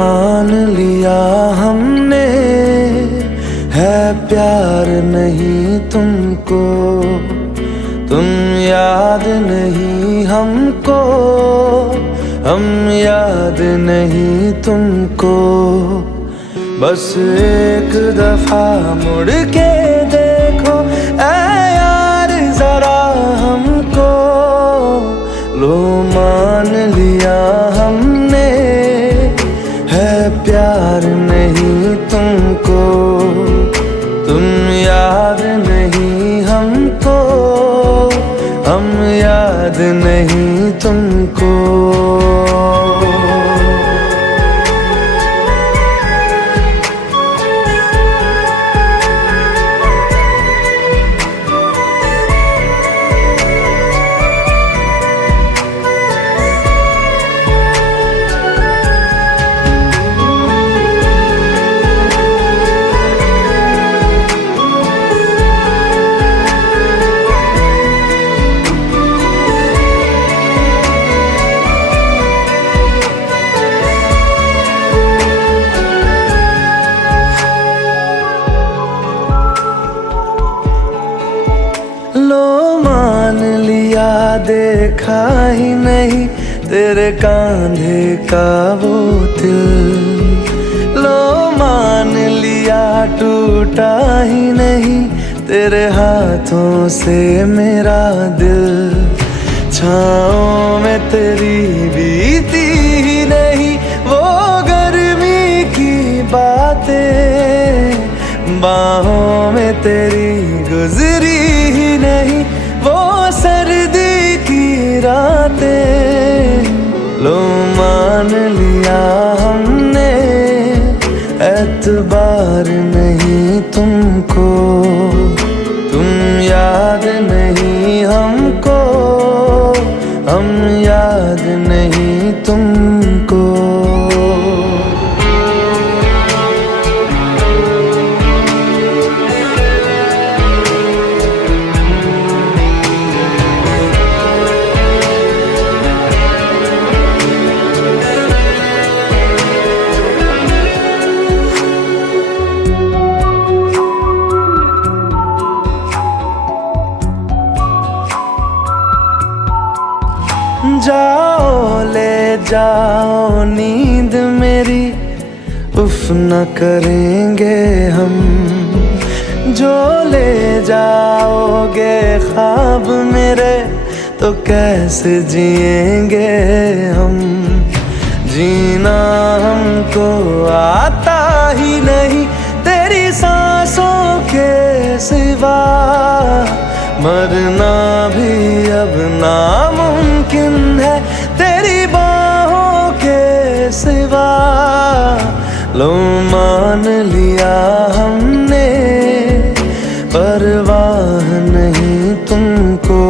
मान लिया हमने, है प्यार नहीं तुमको, तुम याद नहीं हमको, हम याद नहीं तुमको। बस एक दफा मुड़ के देखो ऐ यार जरा हमको, लो मान लिया हमने, है प्यार नहीं तुमको, तुम याद नहीं हमको, हम याद नहीं तुमको। देखा ही नहीं तेरे कांधे का वो दिल, लो मान लिया टूटा ही नहीं तेरे हाथों से मेरा दिल। छाँव में तेरी बीती ही नहीं वो गर्मी की बातें, बाहों में तेरी गुजरी ही नहीं वो सर्दी रातें। लो मान लिया हमने, एतबार नहीं तुमको, तुम याद नहीं हमको, हम याद नहीं तुमको। जाओ ले जाओ नींद मेरी, उफ न करेंगे हम, जो ले जाओगे ख्वाब मेरे तो कैसे जिएंगे हम। जीना हमको आता ही नहीं तेरी सांसों के सिवा, मरना भी अब नामुमकिन है तेरी बाहों के सिवा। लो मान लिया हमने, परवाह नहीं तुमको,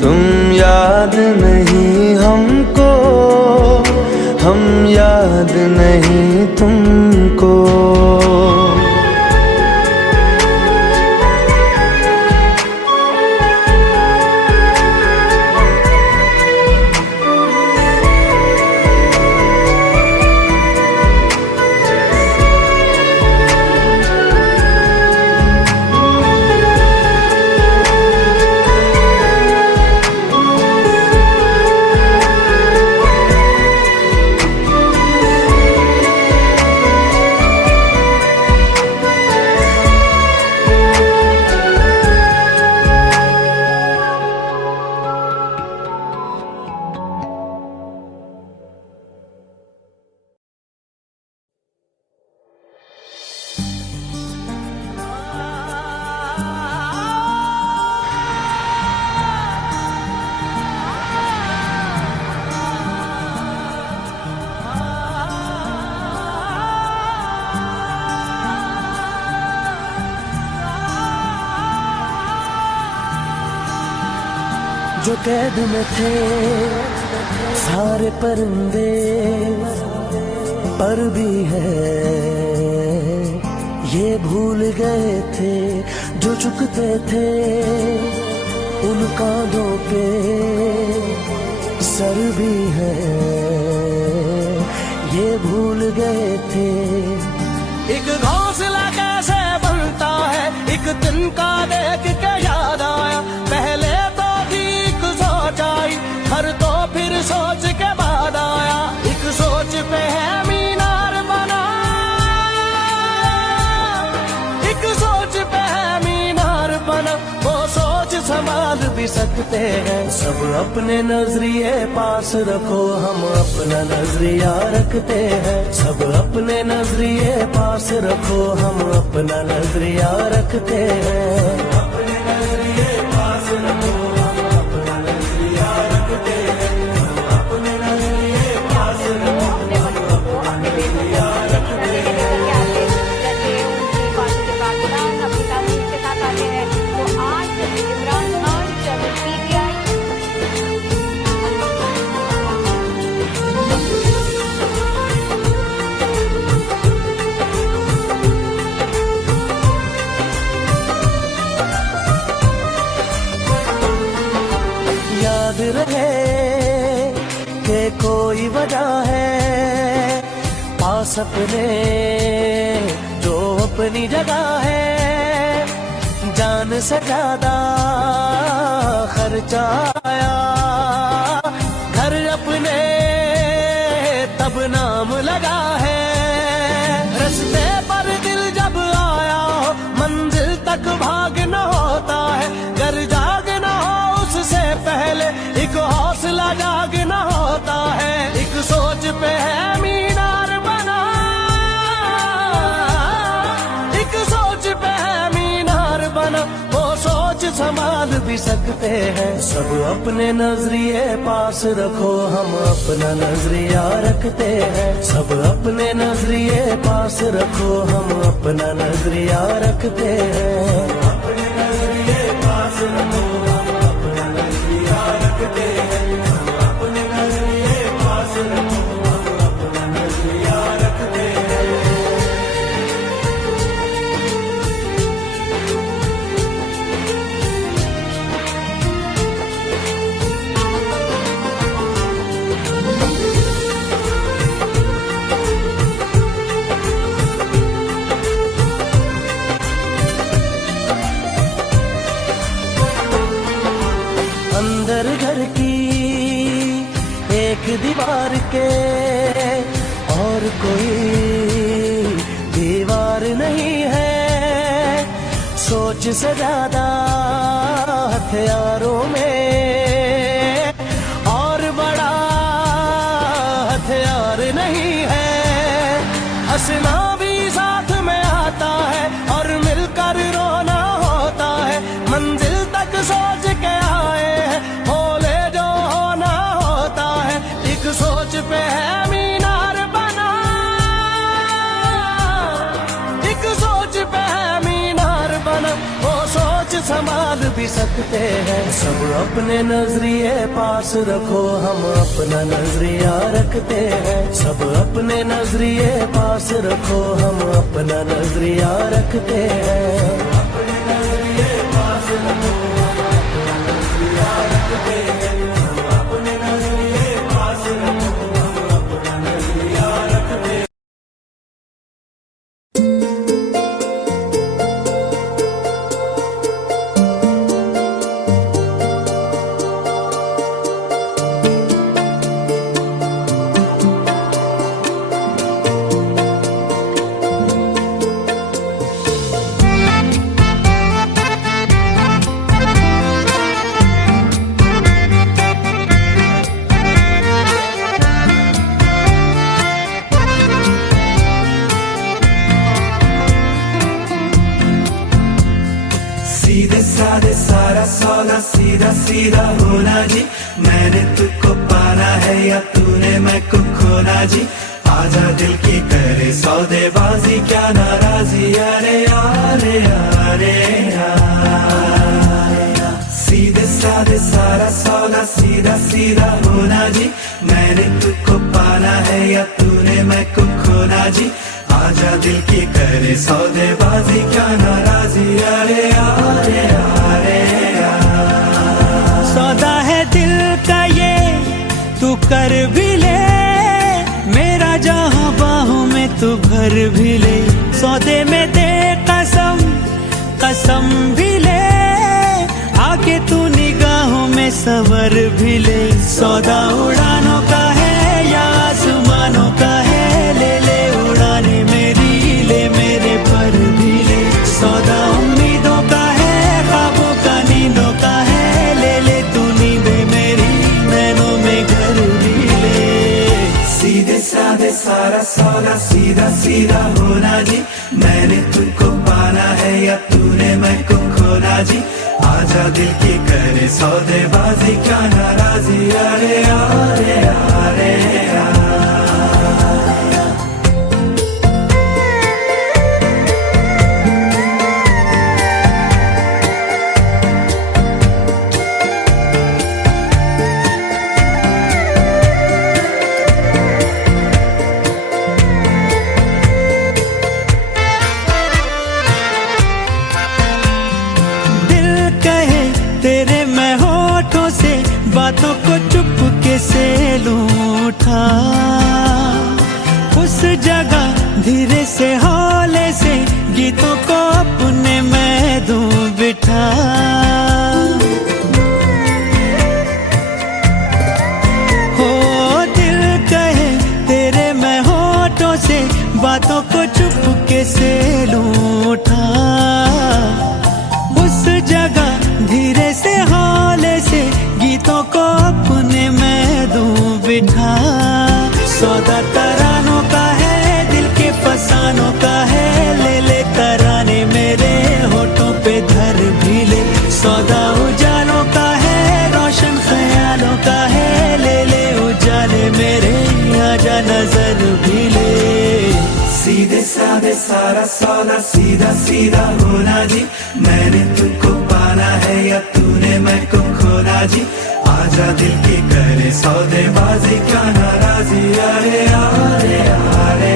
तुम याद नहीं हमको, हम याद नहीं तुमको। जो कैद में थे सारे परिंदे, पर भी है ये भूल गए थे जो चुकते थे उन कांधों पे सर भी है ये भूल गए थे। एक घोंसला कैसे बनता है, एक तिनका देख के याद आया। पहले तो थी एक सोच आई, हर तो फिर सोच के बाद आया। एक सोच पे है मीनार बना, एक सोच पे है मीनार बना। वो सोच संभाल भी सकते हैं। सब अपने नजरिए पास रखो, हम अपना नजरिया रखते हैं। सब अपने नजरिए पास रखो, हम अपना नजरिया रखते हैं। अपने नजरिए पास रखो, हम अपना नजरिया रखते हैं। अपने नजरिए पास रखो, हम अपना नजरिया रखते हैं। याद रहे कि कोई वजह है, पास अपने जो अपनी जगह है। जान से ज्यादा खर्चा आया, घर अपने तब नाम लगा है। रस्ते पर दिल जब आया हो, मंजिल तक भागना होता है। घर जागना हो उससे पहले एक हौसला जागना होता है। एक सोच पे है मीनार बना, एक सोच पे है मीनार बना। वो सोच संभाल भी सकते हैं। सब अपने नजरिए पास रखो, हम अपना नजरिया रखते हैं। सब अपने नजरिए पास रखो, हम अपना नजरिया रखते हैं। अपने नजरिए पास रखो, हम अपना नजरिया रखते हैं। अपने नजरिए पास रखो, हम अपना नजरिया रखते हैं। अंदर घर की एक दीवार के और कोई दीवार नहीं है। सोच से ज्यादा हथियारों में और बड़ा हथियार नहीं है। हंसना भी साथ में आता है और मिलकर रोना होता है। मंजिल तक सोच के आए हैं, बोले जो होना होता है। एक सोच पे है मीनार बना, एक सोच पे है मीनार बना। वो सोच संभाल भी सकते हैं। सब अपने नजरिए पास रखो, हम अपना नजरिया रखते हैं। सब अपने नजरिए पास रखो, हम अपना नजरिया रखते हैं। अपने नजरिए पास रखो, हम अपना नजरिया रखते हैं। अपने नजरिए पास रखो, हम अपना नजरिया रखते हैं। सीधे साधे सारा सौदा सीधा सीधा होना जी। मैंने तुझको पाना है या तूने मैं को खोना जी। आजा दिल की करे सौदेबाजी, क्या नाराजी। अरे अरे अरे सीधे साधे सारा सौदा सीधा सीधा होना जी। मैंने तुझको पाना है या तूने मैं को खोना जी। आजा दिल की करे सौदेबाजी, क्या नाराजी। अरे अरे अरे सौदा है दिल का ये तू कर भी ले, मेरा जहाँ बाहों में तू भर भी ले, सौदे में दे कसम कसम भी ले, आके तू निगाहों में सवर भी ले। सौदा उड़ानों का है या आसमानों का है, ले ले उड़ाने मेरी, ले मेरे पर भी ले। सौदा उम्मीदों का है, ख्वाबों का नींदों का है, ले ले तू नींदे मेरी, नैनों में घर भी ले। सीधे साधे सारा सौदा सीधा सीधा होना जी, मैंने तुमको पाना है या तूने मैं को खोना जी। आजा दिल की करे सौदेबाजी, क्या नाराजी, अरे अरे अरे तेरे मैं होठों से बातों को चुपके से लूं उठा, उस जगह धीरे से हौले से गीतों को अपने मैं दूं बिठा। हो दिल कहे तेरे मैं होठों से बातों को चुपके से लूं उठा, उस जगह धीरे से हौले से गीतों को अपने मैं दूं बिठा। सौदा तरानों का है, दिल के फसानों का है, ले ले तराने मेरे होठों पे धर भी ले। सौदा उजालों का है, रोशन ख्यालों का है, ले ले उजाले मेरे, आजा नजर भी ले। सीधे साधे सारा सौदा सीधा सीधा होना जी, मैंने तुमको पाना है या तूने मैं को खोना जी। आजा दिल की करे सौदेबाजी, क्या नाराजी, अरे अरे अरे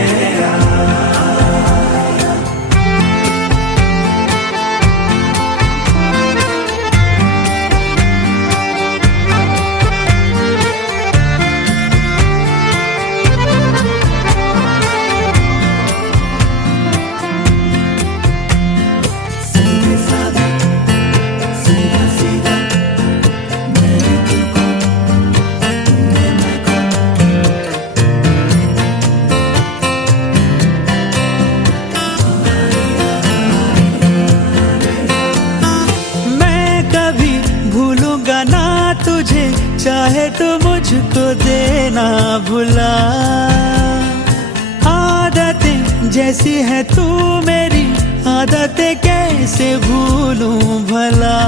चाहे तो मुझको देना भुला। आदतें जैसी है तू मेरी, आदतें कैसे भूलूं भला।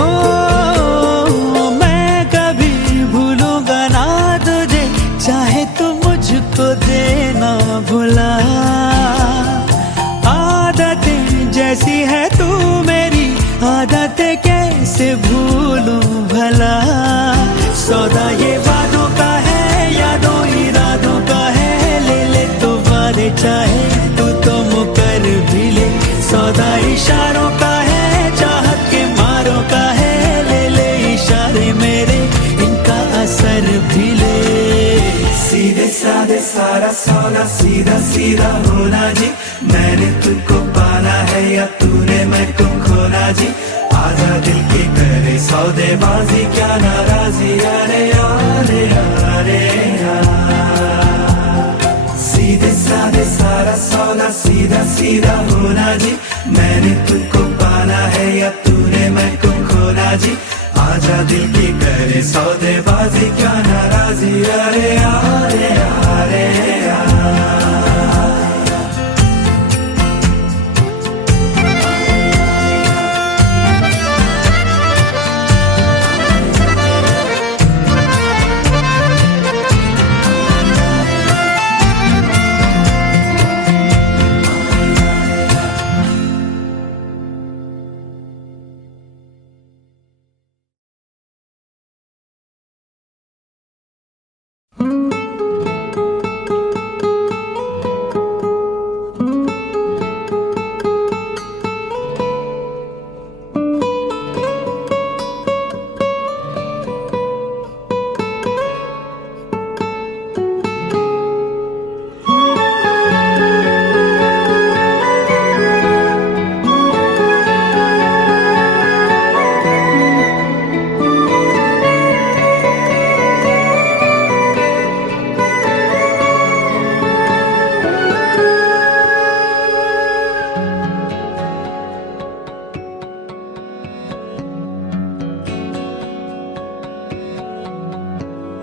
ओ मैं कभी भूलूंगा ना तुझे, चाहे तो मुझको देना भुला। आदतें जैसी है तू मेरी, आदतें कैसे भूलूं भला। सौदा ये वादों का है, यादों इरादों का है, ले ले तो वादे चाहे तू तो मुकर भी ले। सौदा इशारों का है, चाहत के मारों का है, ले ले इशारे मेरे, इनका असर भी ले। सीधे साधे सारा सौदा सीधा सीधा होना जी, मैंने तुमको पाना है या तूने मैं को खोना जी। आजा दिल की करे सौदेबाजी, क्या नाराजी, अरे अरे अरे सीधे साधे सारा सौदा सीधा सीधा होना जी, मैंने तुमको पाना है या तूने मैं को खोना जी। आजा दिल की करे सौदेबाजी, क्या नाराजी, अरे अरे अरे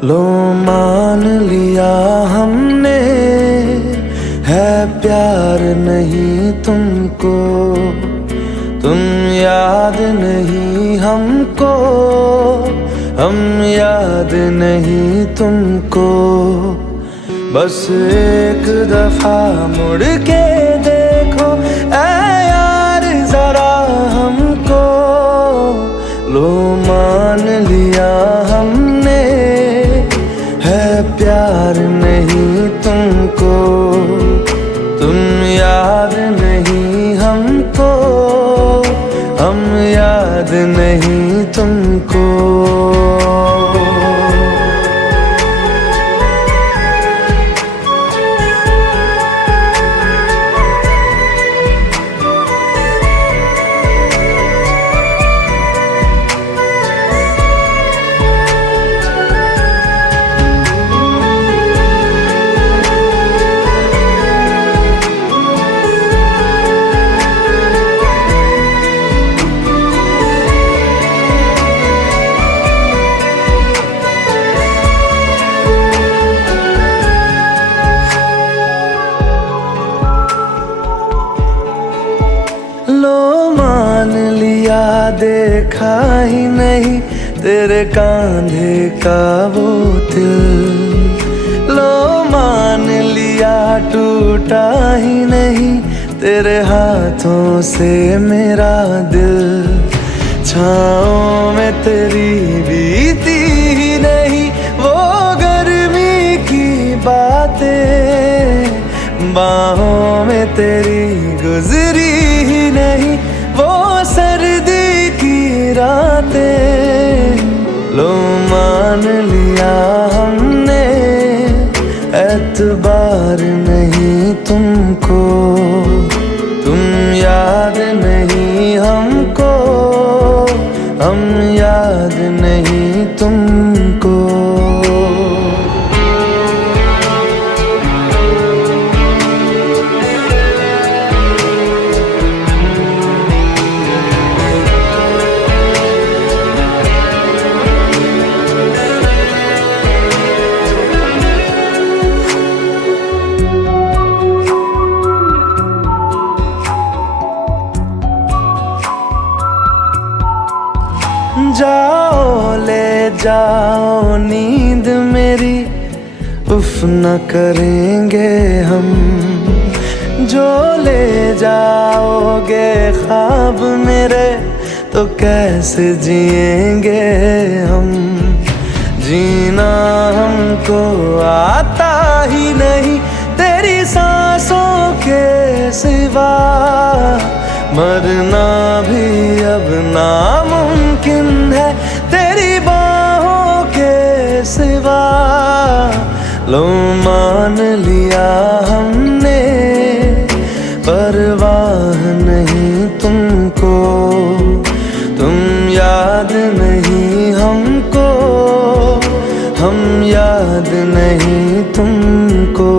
लो मान लिया हमने, है प्यार नहीं तुमको, तुम याद नहीं हमको, हम याद नहीं तुमको। बस एक दफा मुड़ के देखो ऐ यार जरा हमको, लो मान लिया हमने, है प्यार नहीं तुमको, तुम याद नहीं हमको, हम याद नहीं तुमको। लो मान लिया देखा ही नहीं तेरे कांधे का वो दिल, लो मान लिया टूटा ही नहीं तेरे हाथों से मेरा दिल। छाँव में तेरी बीती ही नहीं वो गर्मी की बातें, बाहों में तेरी गुजरी ही नहीं वो सर्दी की रातें। लो मान लिया हमने, एतबार नहीं तुमको, तुम याद नहीं हमको, हम याद नहीं तुमको। जाओ ले जाओ नींद मेरी, उफ न करेंगे हम, जो ले जाओगे ख्वाब मेरे तो कैसे जिएंगे हम। जीना हमको आता ही नहीं तेरी सांसों के सिवा, मरना भी अब नामुमकिन है तेरी बाहों के सिवा। लो मान लिया हमने, परवाह नहीं तुमको, तुम याद नहीं हमको, हम याद नहीं तुमको।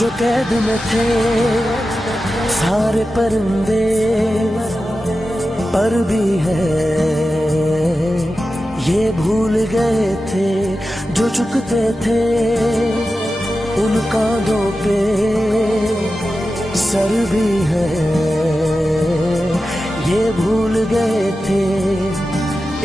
जो कैद में थे सारे परिंदे, पर भी है ये भूल गए थे जो चुकते थे उन कांधों पे सर भी है ये भूल गए थे।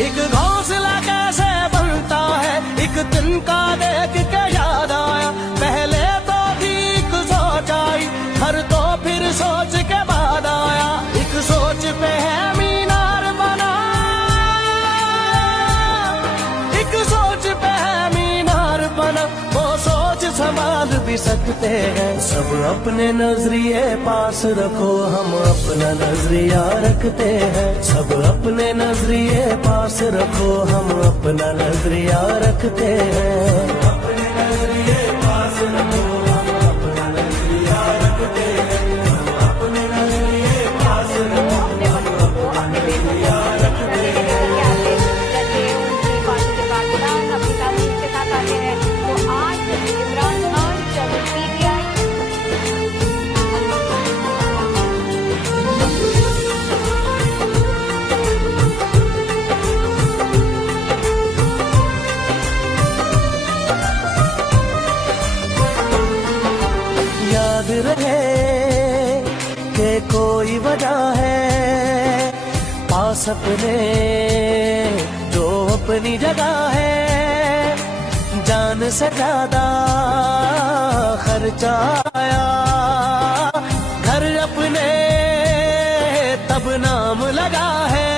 एक घोंसला कैसे बनता है, एक तिनका देख के याद आया। पहले तो थी एक सोच आई, हर तो फिर सोच के बाद आया। एक सोच पे है मीनार बना, एक सोच पे है मीनार बना। वो सोच संभाल भी सकते हैं, सब अपने नजरिए पास रखो, हम अपना नजरिया रखते हैं। सब अपने नजरिए पास रखो, हम अपना नजरिया रखते हैं। अपने नजरिए पास रखो, हम अपना नजरिया रखते हैं। अपने नजरिए पास रखो, हम अपना नजरिया रखते हैं। याद रहे कि कोई वजह है, पास अपने जो अपनी जगह है। जान से ज्यादा खर्चा आया, घर अपने तब नाम लगा है।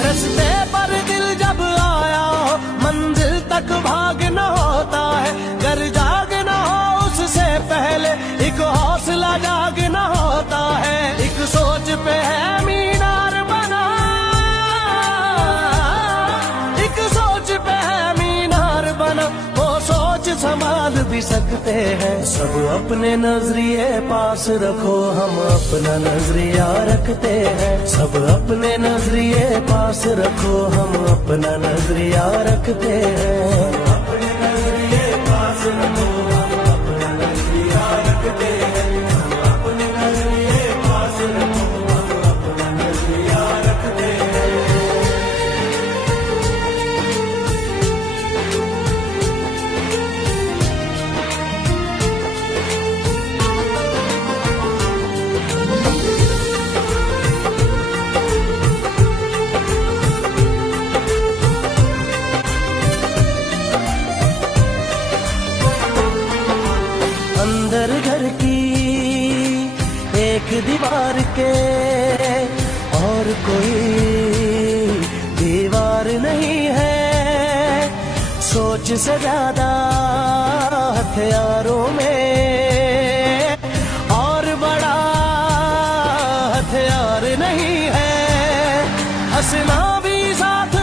रस्ते पर दिल जब आया हो, मंजिल तक भागना होता है। घर जागना हो उससे पहले एक हौसला जागना होता है। एक सोच पे है मीनार बना, एक सोच पे है मीनार बना। वो सोच संभाल भी सकते हैं, सब अपने नजरिए पास रखो, हम अपना नजरिया रखते हैं। सब अपने नजरिए पास रखो, हम अपना नजरिया रखते हैं। अपने नजरिए पास रखो, हम अपना नजरिया रखते हैं। अपने नजरिए पास रखो, हम अपना नजरिया रखते हैं। अंदर घर की एक दीवार के और कोई दीवार नहीं है। सोच से ज्यादा हथियारों में और बड़ा हथियार नहीं है। हंसना भी साथ